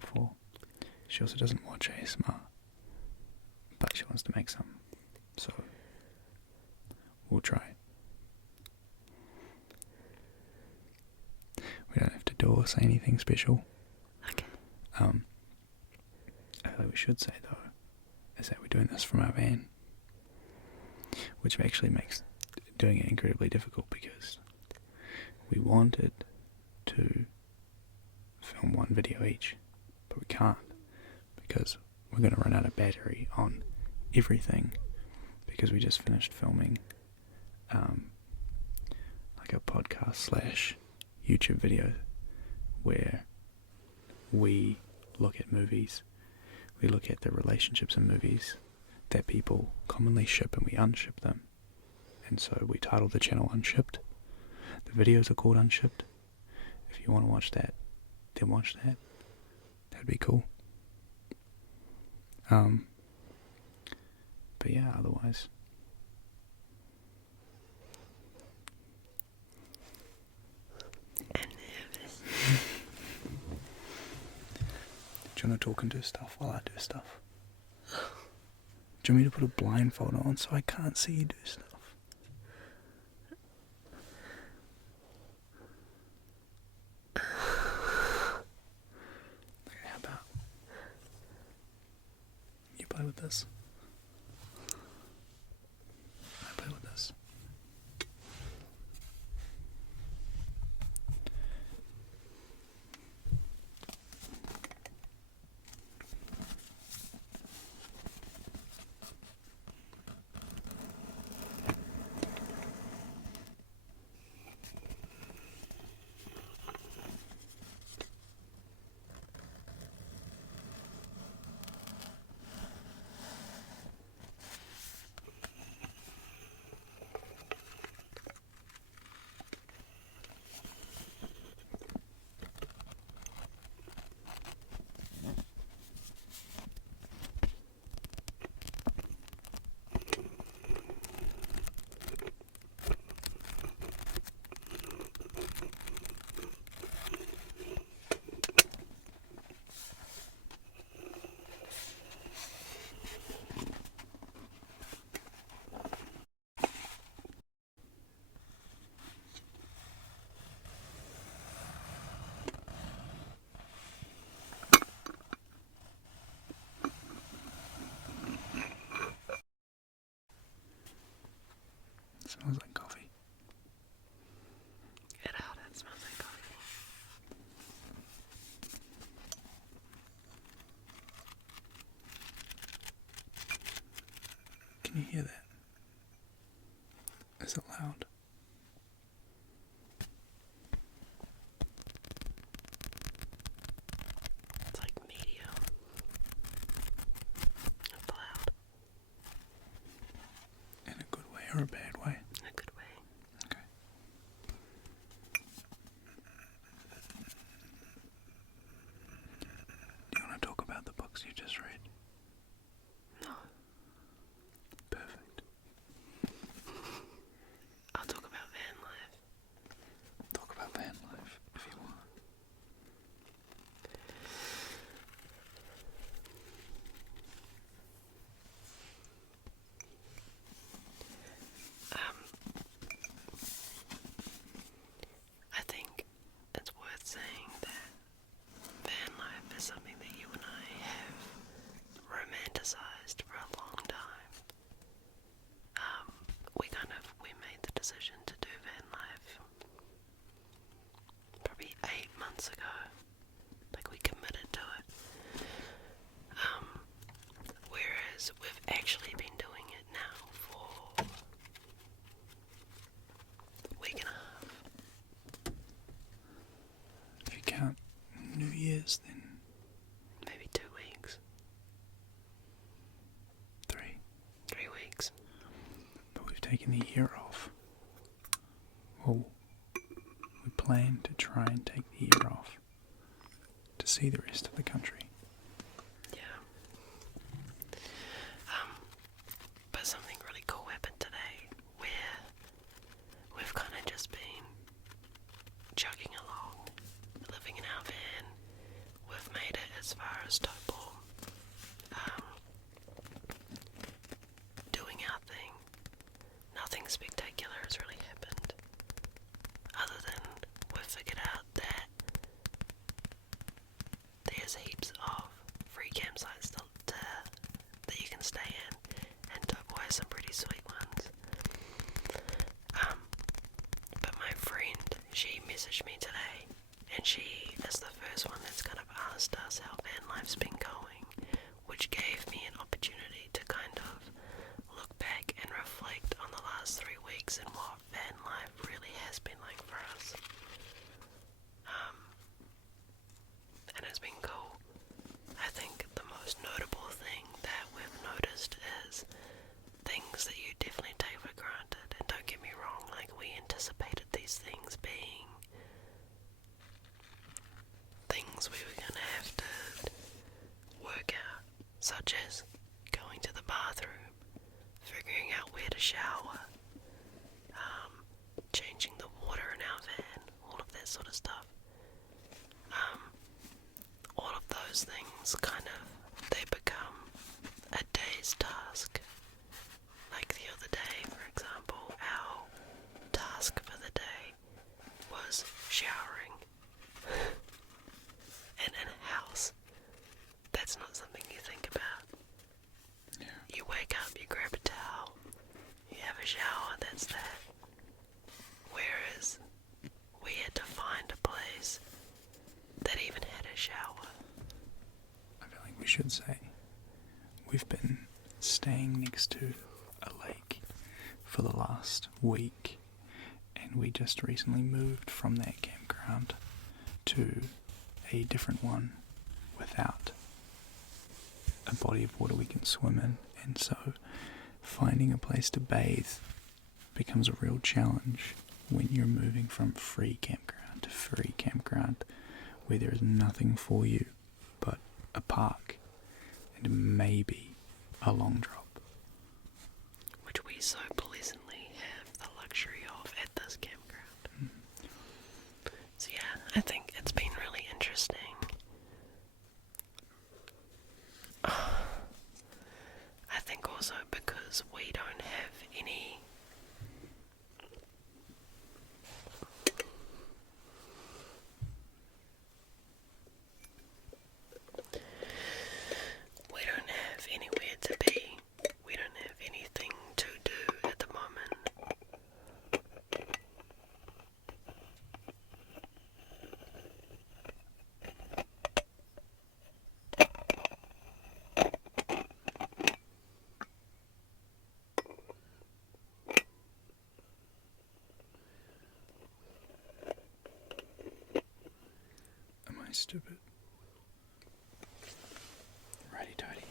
helpful. She also doesn't watch ASMR, but she wants to make some, so we'll try. We don't have to do or say anything special. Okay. I feel like we should say though, is that we're doing this from our van, which actually makes doing it incredibly difficult because we wanted to film one video each, but we can't because we're going to run out of battery on everything because we just finished filming like a podcast / YouTube video where we look at movies, we look at the relationships in movies that people commonly ship and we unship them. And so we titled the channel Unshipped. The videos are called Unshipped. If you want to watch that, then watch that. That'd be cool. But yeah, otherwise. I'm nervous. Do you want to talk and do stuff while I do stuff? Do you want me to put a blindfold on so I can't see you do stuff? Okay, how about you play with this? I play with this. It smells like coffee. Get out, it smells like coffee. Can you hear that? Is it loud? It's like medium. Not loud. In a good way or a bad way? In a good way. Okay. Do you want to talk about the books you just read? No. Perfect. I'll talk about van life. Talk about van life if you want. I think it's worth saying that van life is something that you and I have romanticized for a long time. We made the decision to do van life probably 8 months ago. Like, we committed to it. Whereas we've actually been doing it now for a week and a half. If you count New Year's, then Maybe 2 weeks. 3. 3 weeks. But we've taken the year off. Well, we plan to try and take the year off to see the rest of the country. Yeah. But something really cool happened today where we've kind of just been chugging along, living in our van. We've made it as these things being things we were going to have to work out, such as going to the bathroom, figuring out where to shower, changing the water in our van, all of that sort of stuff. All of those things they become a day's task. Like the other day, for example, our task for the day was showering. And in a house, that's not something you think about. Yeah. You wake up, you grab a towel, you have a shower, that's that. Whereas we had to find a place that even had a shower. I feel like we should say we've been staying next to a lake for the last week, and we just recently moved from that campground to a different one without a body of water we can swim in, and so finding a place to bathe becomes a real challenge when you're moving from free campground to free campground where there is nothing for you but a park and maybe a long drop. Which we so pleasantly have the luxury of at this campground. So yeah, I think it's been really interesting. I think also because we don't have any anywhere to be. We don't have anything to do at the moment. Am I stupid? Righty tighty.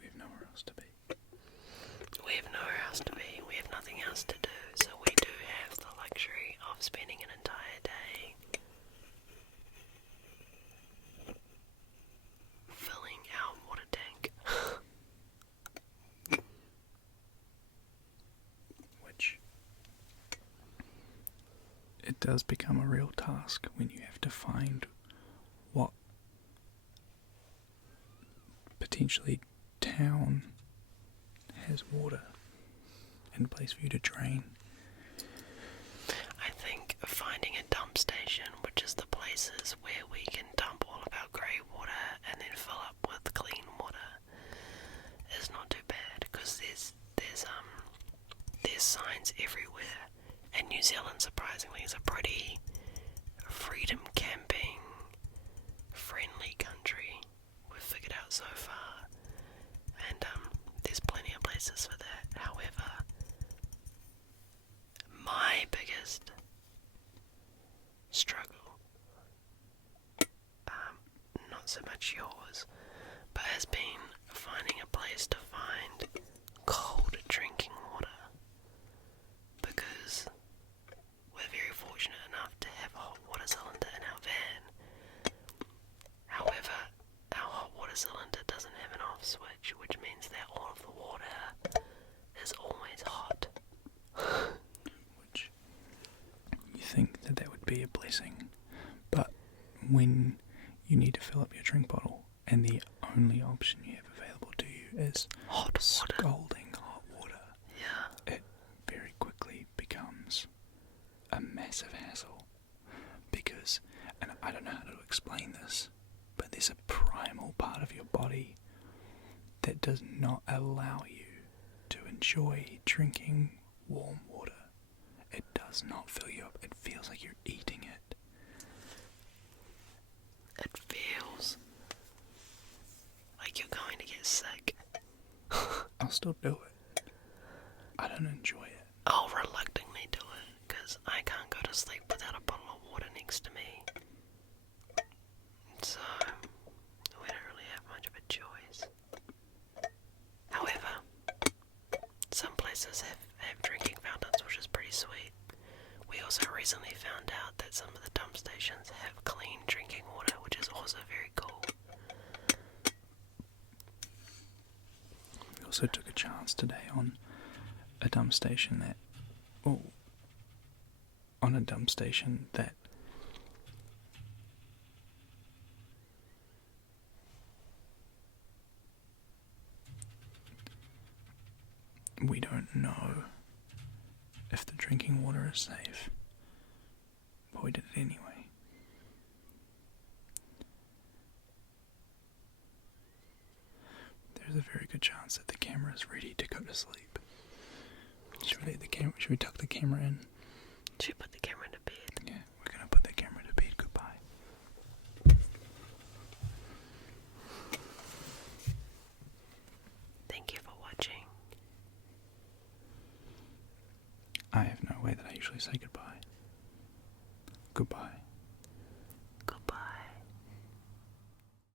We have nowhere else to be. We have nowhere else to be. We have nothing else to do. So we do have the luxury of spending an entire day filling our water tank. Which it does become a real task when you have to find what potentially town has water and a place for you to drain. I think finding a dump station, which is the places where we can dump all of our grey water and then fill up with clean water, is not too bad, because there's signs everywhere, and New Zealand surprisingly is a pretty freedom camping friendly country, we've figured out so far, and there's plenty of places for that. However, my biggest struggle, not so much yours, but has been finding a place to find cold drinking water, because we're very fortunate enough to have a hot water cylinder in our van. However, our hot water cylinder doesn't have an off switch, which means that all of the water is always hot. Which you think that would be a blessing, but when you need to fill up your drink bottle and the only option you have available to you is Hot water. scalding hot water, Yeah. it very quickly becomes a massive hassle, because, and I don't know how to explain this, but there's a primal part of your body that does not allow you to enjoy drinking warm water. It does not fill you up. It feels like you're eating it. It feels like you're going to get sick. I'll still do it. I don't enjoy it. I'll reluctantly do because I can't go to sleep without a bottle of water next to me. So, we don't really have much of a choice. However, some places have drinking fountains, which is pretty sweet. We also recently found out that some of the dump stations have clean drinking water, which is also very cool. We also took a chance today on a dump station that we don't know if the drinking water is safe, but we did it anyway. There's a very good chance that the camera is ready to go to sleep. Should we tuck the camera in? Should we put the camera to bed? Yeah, we're gonna put the camera to bed. Goodbye. Thank you for watching. I have no way that I usually say goodbye. Goodbye.